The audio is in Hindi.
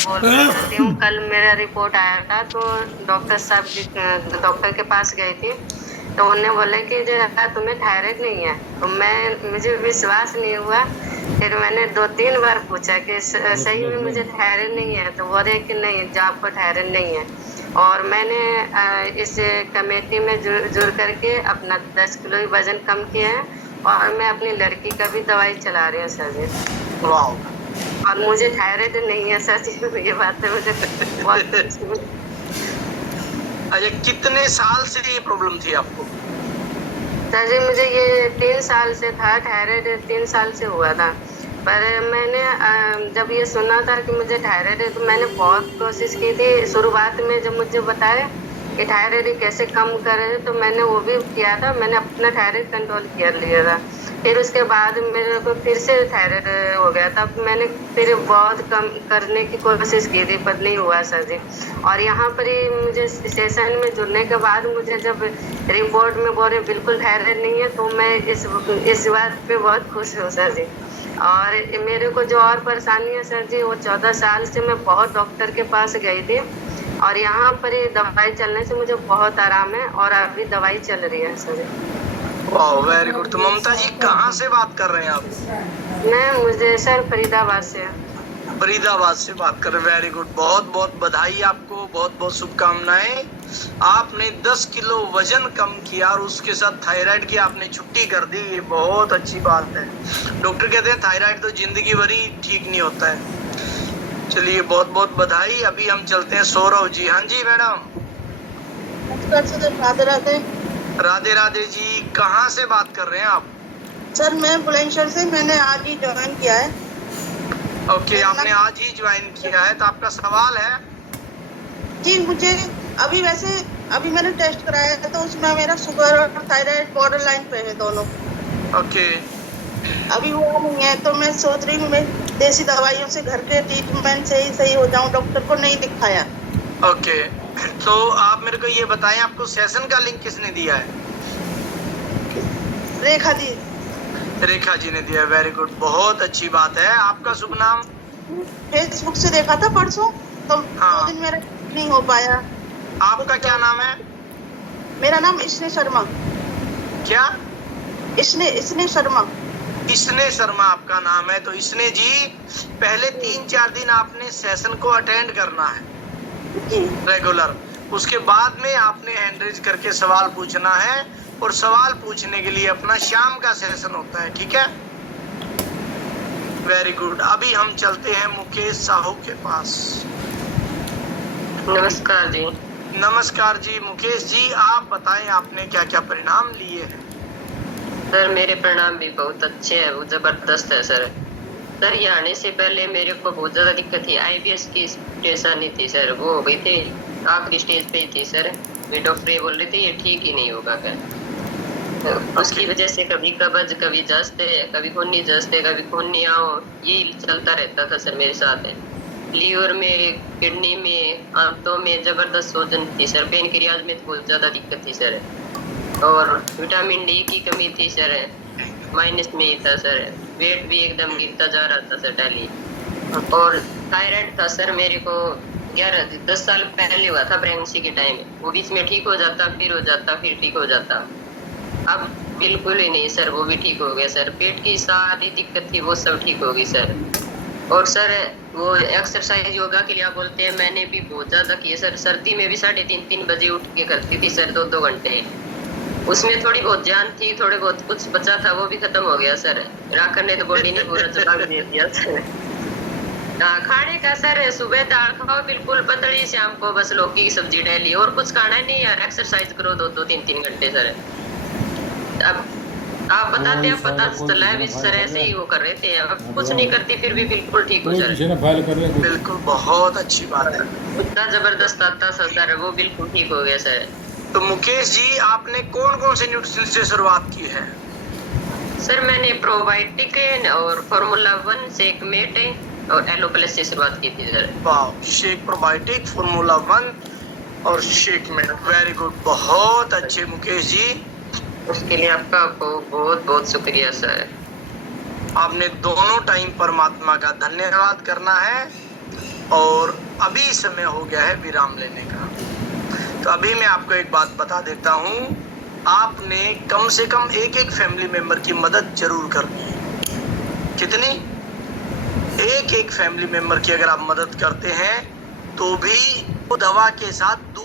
बोल रही करती हूँ। कल मेरा रिपोर्ट आया था तो डॉक्टर के पास गई थी, तो उन्होंने बोला कि जो है तुम्हें थायराइड नहीं है। तो मुझे विश्वास नहीं हुआ। फिर मैंने 2-3 बार पूछा कि सही में मुझे थायराइड नहीं है, तो बोल रहे कि नहीं, जो आपको थायराइड नहीं है। और मैंने इस कमेटी में जुड़ करके अपना 10 किलो ही वजन कम किया है, और मैं अपनी लड़की का भी दवाई चला रही हूँ सर जी। वाह, और मुझे थायराइड नहीं है सर जी। ये बात है मुझे बहुत अच्छा कितने साल से ये प्रॉब्लम थी आपको? सर जी, मुझे ये 3 साल से था, थायराइड 3 साल से हुआ था। पर मैंने जब ये सुना था कि मुझे थायराइड है, तो मैंने बहुत कोशिश की थी। शुरुआत में जब मुझे बताया कि थायराइड कैसे कम करे, तो मैंने वो भी किया था। मैंने अपना थायराइड कंट्रोल कर लिया था। फिर उसके बाद मेरे को फिर से थायराइड हो गया था। मैंने फिर बहुत कम करने की कोशिश की थी, पर नहीं हुआ सर जी। और यहाँ पर ही मुझे सेशन में जुड़ने के बाद मुझे जब रिपोर्ट में बोले बिल्कुल थायराइड नहीं है, तो मैं इस बात पे बहुत खुश हूँ सर जी। और मेरे को जो और परेशानी है सर जी, वो 14 साल से मैं बहुत डॉक्टर के पास गई थी, और यहाँ पर ही दवाई चलने से मुझे बहुत आराम है, और अभी दवाई चल रही है सर। वाह, वेरी गुड। तो ममता जी कहाँ से बात कर रहे हैं आप? मुझे सर फरीदाबाद से। फरीदाबाद से बात कर रहे हैं, वेरी गुड। बहुत बहुत बधाई आपको, बहुत बहुत शुभकामनाएं। आपने 10 किलो वजन कम किया और उसके साथ थायराइड की आपने छुट्टी कर दी, ये बहुत अच्छी बात है। डॉक्टर कहते हैं थायराइड तो जिंदगी भर ही ठीक नहीं होता है। चलिए, बहुत बहुत बधाई। अभी हम चलते हैं सौरभ जी। हाँ जी मैडम। राधे राधे। राधे राधे जी, कहाँ से बात कर रहे हैं आप? सर मैं बुलंदशहर से, मैंने आज ही ज्वाइन किया है। ओके, आपने आज ही ज्वाइन किया है, तो आपका सवाल है? जी, मुझे अभी मैंने टेस्ट कराया था, तो उसमें मेरा शुगर और थायराइड बॉर्डर लाइन पे है दोनों। ओके। अभी हुआ नहीं है, तो मैं सोच रही हूँ मैं देसी दवाइयों से, घर के ट्रीटमेंट से ही सही हो जाऊं। डॉक्टर को नहीं दिखाया। ओके, तो आप मेरे को ये बताएं, आपको सेशन का लिंक किसने दिया है? रेखा दी। रेखा जी ने दिया है, वेरी गुड, बहुत अच्छी बात है। आपका शुभ नाम? फेसबुक से देखा था परसों, तो हाँ। 2 दिन मेरा नहीं हो पाया। आपका क्या नाम है? मेरा नाम इसने शर्मा। क्या? इसने शर्मा। इसने शर्मा आपका नाम है। तो इसने जी, पहले 3-4 दिन आपने सेशन को अटेंड करना है रेगुलर। उसके बाद में आपने हैंड रेज करके सवाल पूछना है, और सवाल पूछने के लिए अपना शाम का सेशन होता है, ठीक है? Very good. अभी हम चलते हैं मुकेश साहू के पास। नमस्कार जी। नमस्कार जी मुकेश जी, आप बताएं आपने क्या क्या परिणाम लिए हैं? सर मेरे परिणाम भी बहुत अच्छे हैं, वो जबरदस्त है सर। सर ये आने से पहले मेरे को बहुत ज्यादा दिक्कत थी, IBS की परेशानी थी सर, वो हो गई थी, आखिरी स्टेज पे थी सर। मेरे डॉक्टर ये बोल रहे थे ये ठीक ही नहीं होगा क्या। उसकी वजह से कभी कब्ज, कभी जस्ते, कभी खून नहीं जस्ते, कभी खून नहीं आओ, यही चलता रहता था सर मेरे साथ। लीवर में, किडनी में, आंतों में जबरदस्त सूजन थी सर। पेनक्रियाज में बहुत ज्यादा दिक्कत थी सर, और विटामिन D की कमी थी सर, माइनस में ही था सर। वेट भी एकदम गिरता जा रहा था सर डेली। और थायराइड था सर मेरे को 10 साल पहले हुआ था, प्रेगनेंसी के टाइम। वो बीच में ठीक हो जाता, फिर हो जाता, फिर ठीक हो जाता। अब बिल्कुल ही नहीं सर, वो भी ठीक हो गया सर। पेट की सारी दिक्कत थी वो सब ठीक हो गई सर। और सर वो एक्सरसाइज योगा के लिए आप बोलते हैं, मैंने भी बहुत ज्यादा किए सर। सर्दी में भी 3:30 बजे उठ के करती थी सर, 2-2 घंटे। उसमें थोड़ी बहुत जान थी, थोड़े बहुत कुछ बचा था, वो भी खत्म हो गया सर। राखर ने तो बॉडी ने पूरा जवाब दे दिया सर। खाने का सर, सुबह दाल खाओ बिल्कुल पतली, शाम को बस लौकी की सब्जी डेली, और कुछ खाना ही नहीं यार। एक्सरसाइज करो 2-2, 3-3 घंटे सर। अब आप बताते हैं, पता चला है सर, ऐसे ही वो कर रहे थे। अब कुछ नहीं करती फिर भी बिल्कुल ठीक हो सर। बिल्कुल, बहुत अच्छी बात है। इतना जबरदस्त आता सर, वो बिल्कुल ठीक हो गया सर। तो मुकेश जी, आपने कौन कौन से न्यूट्रिशन से शुरुआत की है? सर मैंने प्रोबायोटिक और फॉर्मूला 1 शेक मेट और एलो प्लस से शुरुआत की थी सर। वाह, शेक प्रोबायोटिक, फॉर्मूला 1 और शेक मेट, वेरी गुड, बहुत अच्छे मुकेश जी। उसके लिए आपका बहुत बहुत शुक्रिया सर। आपने दोनों टाइम परमात्मा का धन्यवाद करना है। और अभी समय हो गया है विराम लेने का। तो अभी मैं आपको एक बात बता देता हूँ, आपने कम से कम एक फैमिली मेंबर की मदद जरूर करनी है। कितनी? एक फैमिली मेंबर की अगर आप मदद करते हैं तो भी वो दवा के साथ